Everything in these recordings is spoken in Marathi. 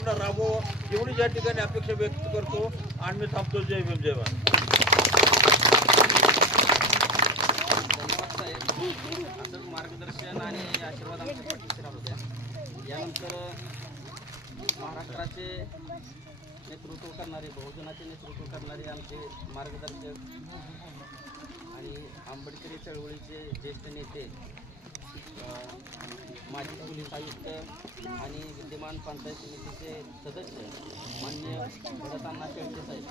पूर्ण राबवावं एवढी या ठिकाणी अपेक्षा व्यक्त करतो आणि मी थांबतो. जय भीम जय भारत. असंच मार्गदर्शन आणि आशीर्वाद आमच्या पाठीशी राहू द्या. यानंतर महाराष्ट्राचे नेतृत्व करणारे, बहुजनाचे नेतृत्व करणारे आमचे मार्गदर्शक आणि आंबेडकरी चळवळीचे ज्येष्ठ नेते, माजी पोलीस आयुक्त आणि विद्यमान पंचायत समितीचे सदस्य माननीय भरतांना शेळके साहेब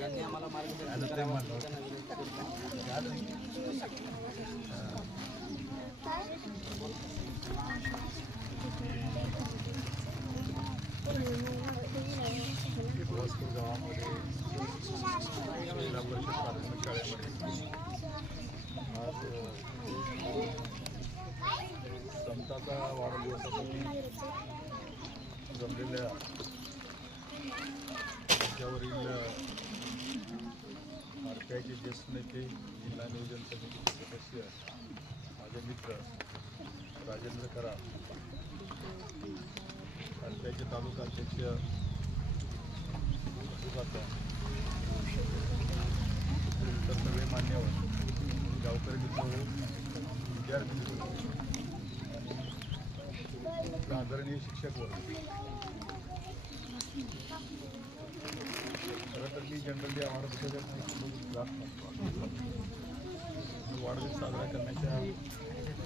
यांनी आम्हाला मार्गदर्शन करावं असं त्यांना विनंती करतो. वास्को गावामध्ये जिल्हा परिषद प्राथमिक शाळेमध्ये आज समताचा वाढदिवसासाठी जमलेल्या त्याच्यावरील आरपीआयचे ज्येष्ठ नेते, जिल्हा नियोजन समितीचे सदस्य, माझे मित्र राजेंद्र कराड, आरपीआयचे तालुका अध्यक्ष इतर सगळे मान्यवर, गावकरी मित्र, विद्यार्थी मित्र आणि आदरणीय शिक्षक वर्ग. खरं तर मी जनरली वाढदिवसाच्या जात नसतो. वाढदिवस साजरा करण्याच्या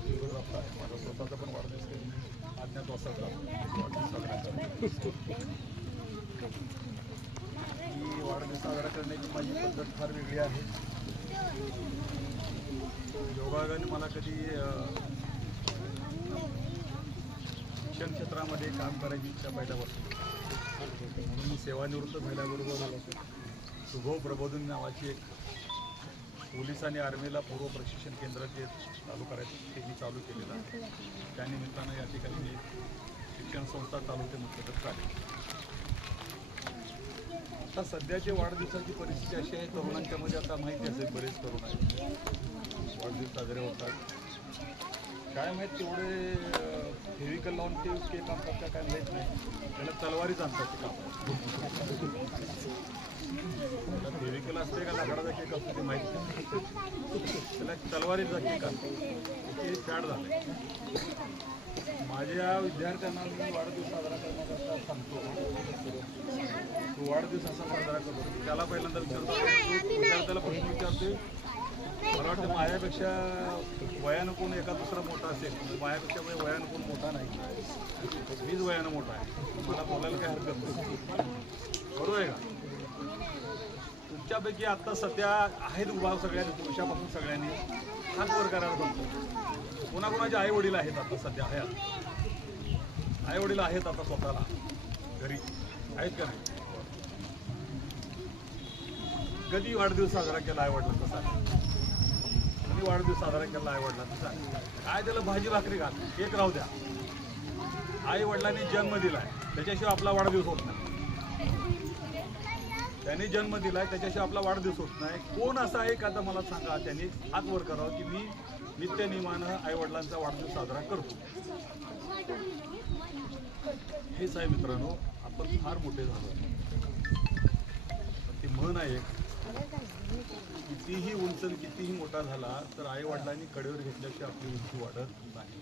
विरोधात आहे. माझा स्वतःचा पण वाढदिवस कधी अज्ञातवासात जातो. वाढदिवस साजरा करतो. ही वाढदिवस साजरा करण्याची माझी पद्धत फार वेगळी आहे. योगायोगाने मला कधी शिक्षण क्षेत्रामध्ये काम करायची इच्छा पहिल्यापासून, म्हणून मी सेवानिवृत्त झाल्याबरोबर शुभो प्रबोधन नावाची एक पोलीस आणि आर्मीला पूर्व प्रशिक्षण केंद्र जे चालू करायचं ते मी चालू केलेलं आहे. त्यानिमित्तानं या ठिकाणी मी शिक्षण संस्था चालू ते म्हटलं तर चालेल. आता सध्याची वाढदिवसाची परिस्थिती अशी आहे, तरुणांच्या मध्ये आता माहिती असेल बरेच तरुण आहेत, वाढदिवस साजरे होतात. काय माहीत तेवढे फेविकल लावून ते केक आणतात का काय माहीत नाही. त्याला तलवारीच आणतात ते काम. त्याला फेविकल असते का लाकडाचा केक असतो ते माहीत नाही. त्याला तलवारीचा केक आणतो. ते फॅड झालं. माझ्या विद्यार्थ्यांना मी वाढदिवस साजरा करण्याकरता सांगतो. तो वाढदिवस असा साजरा करतो, त्याला पहिल्यांदा विद्यार्थ्याला प्रश्न विचारते, मला वाटतं माझ्यापेक्षा वयानं कोण एका दुसरा मोठा असेल, माझ्यापेक्षा वयानं कोण मोठा नाही, मीच वयानं मोठा आहे, मला बोलायला काही हरकत नाही. बरोबर आहे का? तुमच्यापैकी आत्ता सध्या आहेत उभा सगळ्यांनी, पुरुषापासून सगळ्यांनी हात वर करायला सांगतो. कोणाकोणाचे आई वडील आहेत आता सध्या? आहेत आई वडील आहेत आता स्वतःला घरी आहेत का नाही? कधी वाढदिवस साजरा केला आई वडिलांचा सांग. कधी वाढदिवस साजरा केला आई वडिलांचा सांग. काय त्याला भाजी भाकरी घाल, केक राहू द्या. आई वडिलांनी जन्म दिलाय त्याच्याशिवाय आपला वाढदिवस होत नाही. त्यांनी जन्म दिलाय त्याच्याशिवाय आपला वाढदिवस होत नाही. कोण असा आहे का आता मला सांगा, त्यांनी हात वर करावं की मी नित्यनियमानं आई वडिलांचा वाढदिवस साजरा करतो. हेच आहे मित्रांनो, आपण फार मोठे झालो. ती म्हण आहे, कितीही उंच कितीही मोठा झाला तर आई वडिलांनी कडेवर घेतल्याशिवाय आपली उंची वाढत नाही.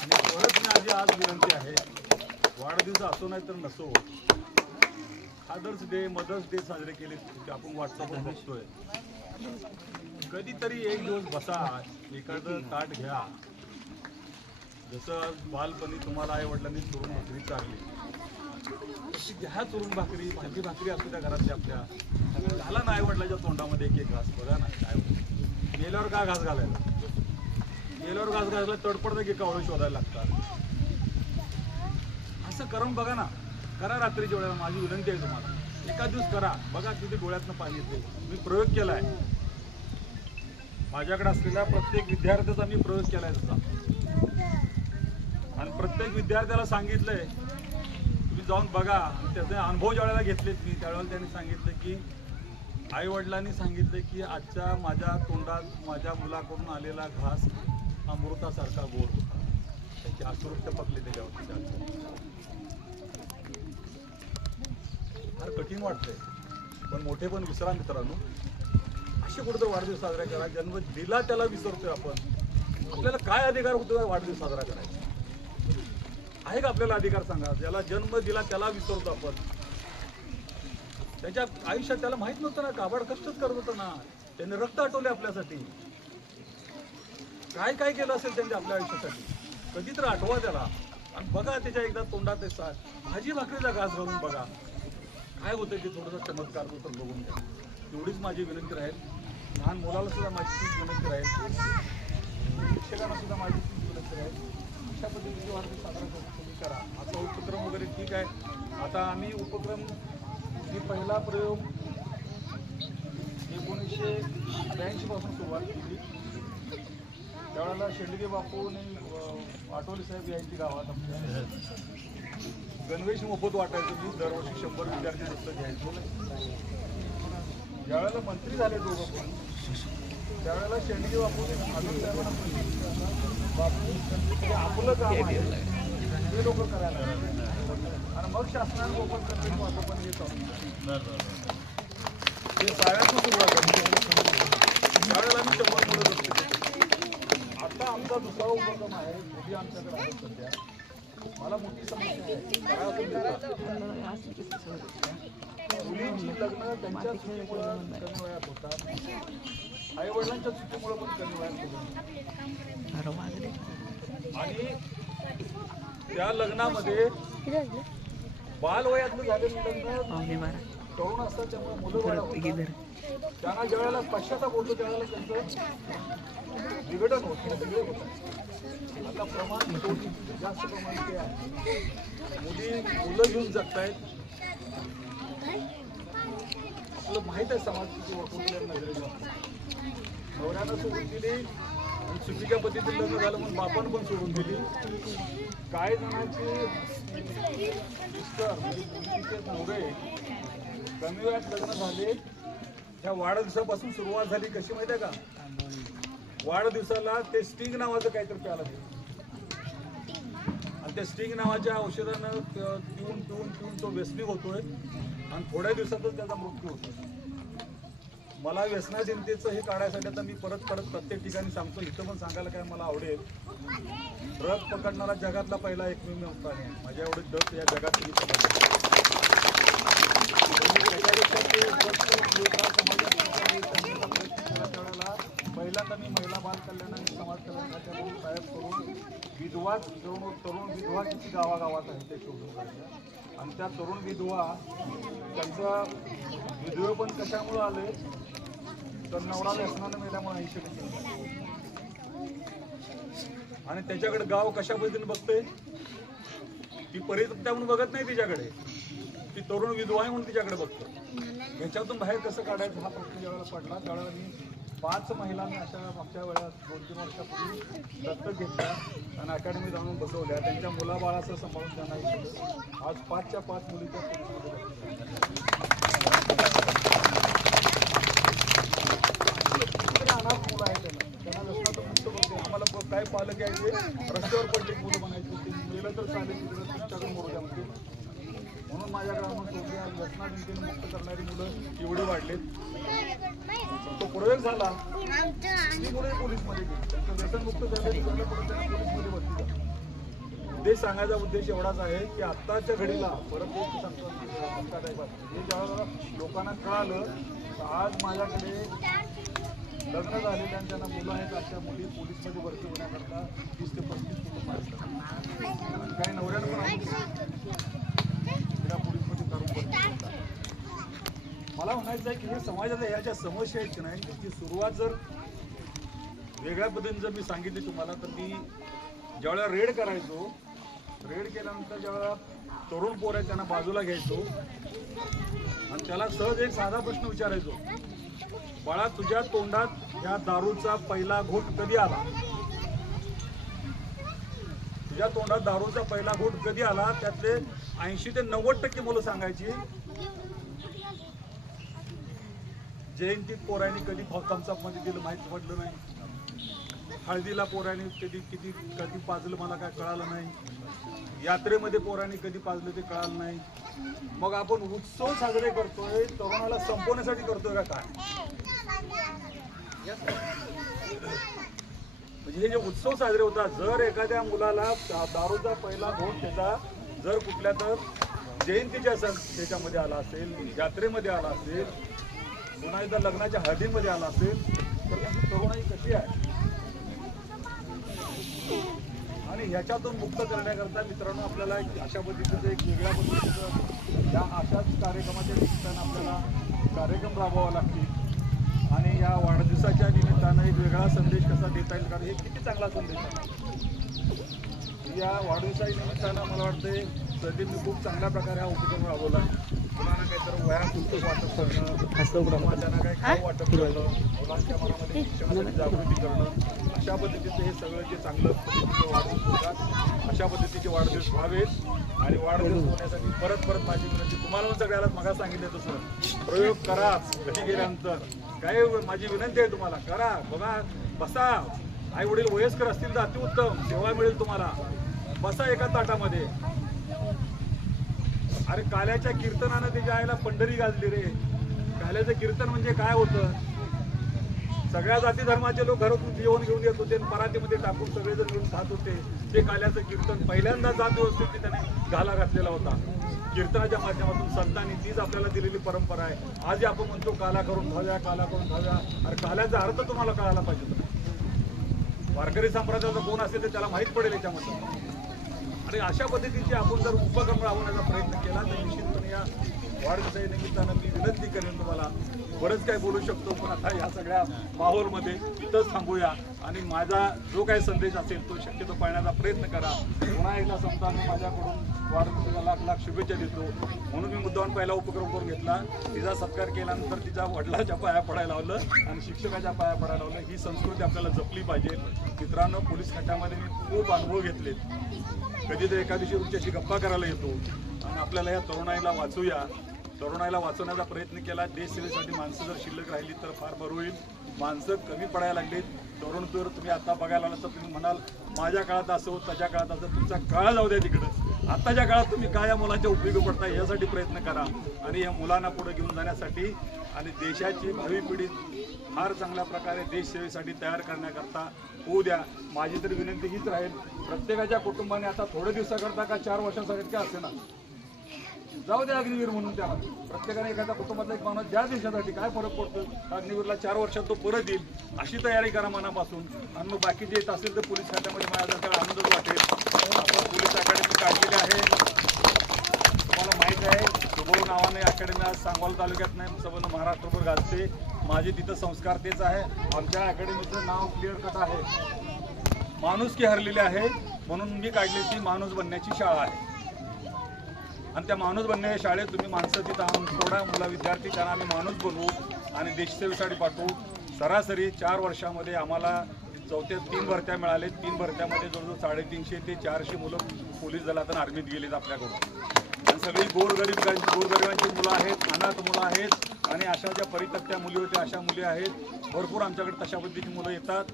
आणि परत माझी आज विनंती आहे, वाढदिवस असो नाही तर नसो, फादर्स डे, मदर्स डे साजरे केले आपण व्हॉट्सअपवर बघतोय. कधीतरी एक दिवस बसा, एखादं ताट घ्या. जसं बालपणी तुम्हाला आई वडिलांनी चुरून भाकरी चालली तशी घ्या चुरून भाकरी, भाजी भाकरी असू त्या घरातल्या आपल्या. घाला ना आई वडिलांच्या तोंडामध्ये एक एक घास. बघा ना काय गेल्यावर का घास घालायला, गेल्यावर घास घालायला तडपडतं की कावळं शोधायला लागतात. असं करून बघा ना, करा रात्रीच्या वेळेला. माझी विनंती आहे तुम्हाला, एका दिवस करा, बघा किती डोळ्यातनं पाणी येते. मी प्रयोग केला आहे, माझ्याकडे असलेल्या प्रत्येक विद्यार्थ्याचा मी प्रयोग केला आहे तसा. आणि प्रत्येक विद्यार्थ्याला सांगितलंय तुम्ही जाऊन बघा. त्याचे अनुभव ज्या वेळेला घेतलेत मी, त्यावेळेला त्यांनी सांगितलं की आई वडिलांनी सांगितलं की आजच्या माझ्या तोंडात माझ्या मुलाकडून आलेला घास अमृतासारखा गोड होता. त्याची अश्रू टपकले त्याच्यावरती. फार कठीण वाटतंय, पण मोठे पण विसरा मित्रांनो. असे कुठेतरी वाढदिवस साजरा करा. जन्म दिला त्याला विसरतोय आपण. आपल्याला काय अधिकार होतो वाढदिवस साजरा करायचा? आहे का आपल्याला अधिकार? सांगा. ज्याला जन्म दिला त्याला विसरतो आपण. त्याच्या आयुष्यात त्याला माहित नव्हतं ना, काबाड कष्टच करत होतं ना. त्याने रक्त आटवले आपल्यासाठी. काय काय केलं असेल त्यांनी आपल्या आयुष्यासाठी. कधीतरी आठवा त्याला आणि बघा त्याच्या एकदा तोंडात भाजी भाकरीचा घास घालून बघा काय होतं ते. थोडंसं चमत्कार होतं बघून घ्या. एवढीच माझी विनंती राहील. लहान मुलाला सुद्धा माझी तीच विनंती राहील. शिक्षकांना सुद्धा माझी तीच विनंती राहील. अशा पद्धतीचे वाढदिवस साजरा तुम्ही करा. आता उपक्रम वगैरे ठीक आहे. आता आम्ही उपक्रम ही पहिला प्रयोग 1982 पासून सुरुवात केली. त्यावेळेला शेंडगे बापू आणि आठवले साहेब यायची गावात आमच्या. गणवेश मोफत वाटायचं. मी दरवर्षी 100 विद्यार्थी पुस्तक घ्यायचो. ज्यावेळेला मंत्री झाले दोघं पण, त्यावेळेला शेंडगे बापू बापू आपलं काम आहे ते लोक करायला आणि मग शासनाने ओपन गणवेश वाटप पण येत ते शाळेतून सुरुवात झाली. त्यावेळेला आम्ही 100 मुलं बसतो. आता आमचा दुसरा उपक्रम आहे. मुली आमच्याकडे आहे सध्या. मला मोठी समस्या आहे. मुलींची लग्न त्यांच्या चुकीमुळे कमी वयात होतात. आई वडिलांच्या चुकीमुळे पण कमी वयात होतात. आणि त्या लग्नामध्ये बालवयातलं झालेलं लग्न तरुण असतात. त्यामुळे मुलं वया होतात. त्यांना ज्या वेळेला पश्चाताप होतो त्यावेळेला त्यांचं विघटन होतं. वेगळे होतात. आता प्रमाण जास्त प्रमाण ते आहे. मुलं घेऊन जगतायत. आपलं माहित आहे समाज किती वरकुटल्या नजरेने. नवऱ्यानं सोडून दिली आणि चुकीच्या पद्धतीने लग्न झालं म्हणून बापानं पण सोडून दिली. काही जणांचे मिस्टर म्हणजे मुलीचे नवरे कमी वयात लग्न झाले. ह्या वाढदिवसापासून सुरुवात झाली. कशी माहिती आहे का? वाढदिवसाला ते स्टिंग नावाचं काहीतरी प्याला ते आणि त्या स्टिंग नावाच्या औषधानं पिऊन पिऊन पिऊन तो व्यसनी होतोय आणि थोड्या दिवसातच त्याचा मृत्यू होतो. मला व्यसनाधीनतेचं हे काढायसाठी आता मी परत प्रत्येक ठिकाणी सांगतो. इथं पण सांगायला काय मला आवडेल. ड्रग पकडणारा जगातला पहिला एकमेव होता. माझ्या एवढे ड्रग या जगात पहिल्यांदा मी महिला बाल कल्याण आणि समाज कल्याण खात्याकडून साहेब करून विधवा तरुण विधवा किती गावागावात आहे ते शोधून काढल्या. आणि त्या तरुण विधवा त्यांचा विधवे पण कशामुळे आले तर नवरा व्यसनानं मेल्यामुळे 80%. आणि त्याच्याकडे गाव कशा पद्धतीने बघतोय. ती परित्या म्हणून बघत नाही तिच्याकडे. ती तरुण विधवा आहे म्हणून तिच्याकडे बघतो. ह्याच्यातून बाहेर कसं काढायचं हा प्रश्न ज्यावेळेला पडला त्यावेळेला मी 5 महिलांनी अशा मागच्या वेळात 2-3 वर्षापूर्वी दत्तक घेतल्या आणि अकॅडमीत आणून बसवल्या. त्यांच्या मुलाबाळाचं सांभाळून त्यांना केलं. आज 5च्या 5 मुलीच्या अनाथ मुलं आहेत. त्यांना व्यसनातून मुक्त करते. आम्हाला काय पालक यायचे रस्त्यावर पडले मुलं म्हणायचे मुलीला तर चालेल तिकडं तुमच्याकडून मोरू द्या म्हणते. म्हणून माझ्या ग्रामात व्यसनाधीनतेने मुक्त करणारी मुलं एवढी वाढलेत. तो प्रयोग झाला ती मुले पोलीसमध्ये गेली. त्यांचं व्यसनमुक्त झालं पोलीसमध्ये भरती झाली. उद्देश सांगायचा उद्देश एवढाच आहे की आत्ताच्या घडीला परत एक सांगतो हे ज्यावेळेला लोकांना कळालं तर आज माझ्याकडे लग्न झालेल्या आणि त्यांना मुलं आहेत अशा मुली पोलीसमध्ये भरती होण्याकरता 30 ते 35 कुटुंब आहेत. काही नवऱ्यानं पण पोलीसमध्ये करून मला म्हणायचं आहे की हे समाजाला ह्या ज्या समस्या आहेत की नाही की सुरुवात जर वेगळ्या पद्धतीने जर मी सांगितली तुम्हाला तर मी ज्यावेळेला रेड करायचो. रेड केल्यानंतर ज्यावेळेला तरुण पोर आहेत त्यांना बाजूला घ्यायचो आणि त्याला सहज एक साधा प्रश्न विचारायचो. बाळा तुझ्या तोंडात ह्या दारूचा पहिला घोट कधी आला? तुझ्या तोंडात दारूचा पहिला घोट कधी आला? त्यातले 80 ते 90% मुलं सांगायची जयंतीत पोरांनी कधी थम्सअप मध्ये दिलं माहित पडलं नाही. हळदीला पोरांनी कधी पाजलं मला काय कळालं नाही, यात्रेमध्ये पोरांनी कधी पाजलं ते कळालं नाही. मग आपण उत्सव साजरे करतोय तरुणाला संपवण्यासाठी करतोय का काय? म्हणजे हे जे उत्सव साजरे होतात, जर एखाद्या मुलाला दारूचा पहिला घोट त्याचा जर कुठल्या तर जयंतीच्या सण त्याच्यामध्ये आला असेल, यात्रेमध्ये आला असेल, पुन्हा एकदा लग्नाच्या हळदीमध्ये आला असेल, तर त्याची तरुणाई कशी आहे? आणि ह्याच्यातून मुक्त करण्याकरता मित्रांनो आपल्याला अशा पद्धतीचं एक वेगळ्या पद्धतीचं या अशाच कार्यक्रमाच्या निमित्तानं आपल्याला कार्यक्रम राबवावा लागतील आणि या वाढदिवसाच्या निमित्तानं एक वेगळा संदेश कसा देता येईल, कारण हे किती चांगला संदेश आहे. या वाढदिवसाच्या निमित्तानं मला वाटतंय सध्या खूप चांगल्या प्रकारे हा उपक्रम राबवला आहे. मुलांना काहीतरी वह्या पुस्तक वाटप करणं, समाजांना काही खाऊ वाटप करणं, मुलांच्या मनामध्ये शिक्षणासाठी जागृती करणं, अशा पद्धतीचं हे सगळं जे चांगलं पद्धतीचं वाढदिवस होतात अशा पद्धतीचे वाढदिवस व्हावेत. आणि वाढदिवस होण्यासाठी परत परत माझी विनंती तुम्हाला पण सगळ्याला मगा सांगितलं तसं प्रयोग कराच घरी गेल्यानंतर. काय माझी विनंती आहे तुम्हाला, करा, बघा, बसा. आई वडील वयस्कर असतील तर अतिउत्तम सेवा मिळेल तुम्हाला. बसा एका ताटामध्ये. अरे काल्याच्या कीर्तनानं त्याच्या आईला पंढरी गाजली रे. काल्याचं कीर्तन म्हणजे काय होतं? सगळ्या जाती धर्माचे लोक घरातून जेवण घेऊन येत होते, परातीमध्ये टाकून सगळेजण घेऊन खात होते. ते काल्याचं कीर्तन पहिल्यांदा जात व्यवस्थित त्याने घाला घातलेला होता. कीर्तनाच्या माध्यमातून संतांनी तीच आपल्याला दिलेली परंपरा आहे. आज आपण म्हणतो काला करून खाव्या, काला करून खाव्या. अरे काल्याचा अर्थ तुम्हाला कळायला पाहिजे. वारकरी संप्रदायाचा कोण असेल तर त्याला माहीत पडेल याच्यामध्ये. आणि अशा पद्धतीचे आपण जर उपक्रम राबवण्याचा प्रयत्न केला तर निश्चितपणे या वाढदिवसाच्या निमित्तानं मी विनंती करेन तुम्हाला. बरंच काय बोलू शकतो पण आता या सगळ्या माहोलमध्ये इथंच थांबूया आणि माझा जो काही संदेश असेल तो शक्यतो पाळण्याचा प्रयत्न करा. पुन्हा एकदा संतांनी माझ्याकडून वाढदिवसाला लाख लाख शुभेच्छा देतो. म्हणून मी मुद्दाम पहिला उपक्रम करून घेतला. तिचा सत्कार केल्यानंतर तिच्या वडिलांच्या पाया पडायला लावलं आणि शिक्षकाच्या पाया पडायला लावलं. ही संस्कृती आपल्याला जपली पाहिजे. मित्रांनो, पोलीस खात्यामध्ये मी खूप अनुभव घेतलेत. कधी तर एका दिवशी तुमच्याशी गप्पा करायला येतो आणि आपल्याला या तरुणाईला वाचूया. तरुणाईला वाचवण्याचा प्रयत्न केला. देशसेवेसाठी माणसं जर शिल्लक राहिली तर फार बरं होईल. माणसं कमी पडायला लागलीत. तरुण तर तुम्ही आता बघायला आला तर तुम्ही म्हणाल माझ्या काळात असं, त्याच्या काळात असं. तुमचा काळ जाऊ द्या तिकडं. आताच्या काळात तुम्ही काय या मुलांच्या उपयोगी पडताय यासाठी प्रयत्न करा आणि या मुलांना पुढे घेऊन जाण्यासाठी आणि देशाची भावी पिढी फार चांगल्या प्रकारे देशसेवेसाठी तयार करण्याकरता होऊ द्या. माझी तरी विनंती हीच राहील. प्रत्येकाच्या कुटुंबाने आता थोड्या दिवसाकरता का 4 वर्षासाठी का असे ना जाऊ द्या अग्निवीर म्हणून. त्याला प्रत्येकाने एखाद्या कुटुंबातला एक माणूस ज्या देशासाठी काय फरक पडतो, अग्निवीरला 4 वर्षात तो परत येईल अशी तयारी करा मनापासून. आणि मग बाकी जे येत असेल तर पोलीस खात्यामध्ये माझ्या त्याला आनंदच वाटेल. आपण पोलीस अकॅडमी काढलेली आहे. तुम्हाला माहीत आहे सुबोध नावाने अकॅडमी आज सांगोला तालुक्यात नाही संपूर्ण महाराष्ट्रभर गाजते. माझे तिथं संस्कार तेच आहे. आमच्या अकॅडमीचं नाव क्लिअर कट आहे, माणुसकी हरलेली आहे. म्हणून मी काढली ती माणूस बनण्याची शाळा आहे. आणि त्या माणूस बनण्याच्या शाळेत तुम्ही माणसं तिथं आणून थोडा मुला विद्यार्थी त्यांना आम्ही माणूस बनवू आणि देशसेवेसाठी पाठवू. सरासरी 4 वर्षामध्ये आम्हाला 3 भरत्या मिळाले. 3 भरत्यामध्ये जवळजवळ 350 ते 400 मुलं पोलीस दलातून आर्मीत गेलेत आपल्याकडून. आणि सगळी गोरगरिबांची मुलं आहेत, अनाथ मुलं आहेत आणि अशा ज्या परित्यक्त्या मुली होत्या अशा मुली आहेत. भरपूर आमच्याकडे तशा पद्धतीची मुलं येतात.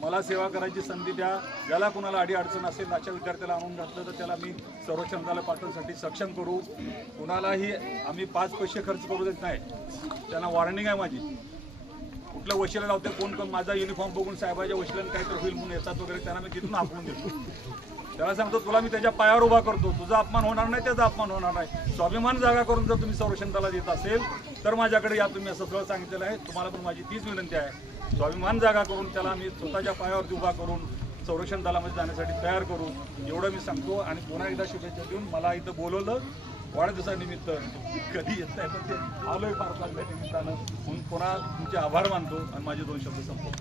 मला सेवा करायची संधी द्या. ज्याला कुणाला अडीअडचण असेल अशा विद्यार्थ्याला आणून घातलं तर त्याला मी संरक्षण दलाला पाठवण्यासाठी सक्षम करू. कुणालाही आम्ही 5 पैसे खर्च करू देत नाही. त्यांना वॉर्निंग आहे माझी. कुठल्या वशिला लावते कोण माझा युनिफॉर्म बघून साहेबाच्या वशिल्याने काहीतरी होईल म्हणून येतात वगैरे त्यांना मी तिथून हाकलून देतो. त्याला सांगतो तुला मी त्याच्या पायावर उभा करतो. तुझा अपमान होणार नाही, त्याचा अपमान होणार नाही. स्वाभिमान जागा करून जर तुम्ही संरक्षण दलाला देत असेल तर माझ्याकडे या. तुम्ही असं सगळं सांगितलेलं आहे. तुम्हाला पण माझी तीच विनंती आहे. स्वाभिमान जागा करून त्याला मी स्वतःच्या पायावरती उभा करून संरक्षण दलामध्ये जाण्यासाठी तयार करू एवढं मी सांगतो. आणि पुन्हा एकदा शुभेच्छा देऊन मला इथं बोलवलं वाढदिवसानिमित्त. कधी येत नाही पण ते आलोय फार चांगल्या निमित्तानं. म्हणून पुन्हा तुमचे आभार मानतो आणि माझे 2 शब्द संपवतो.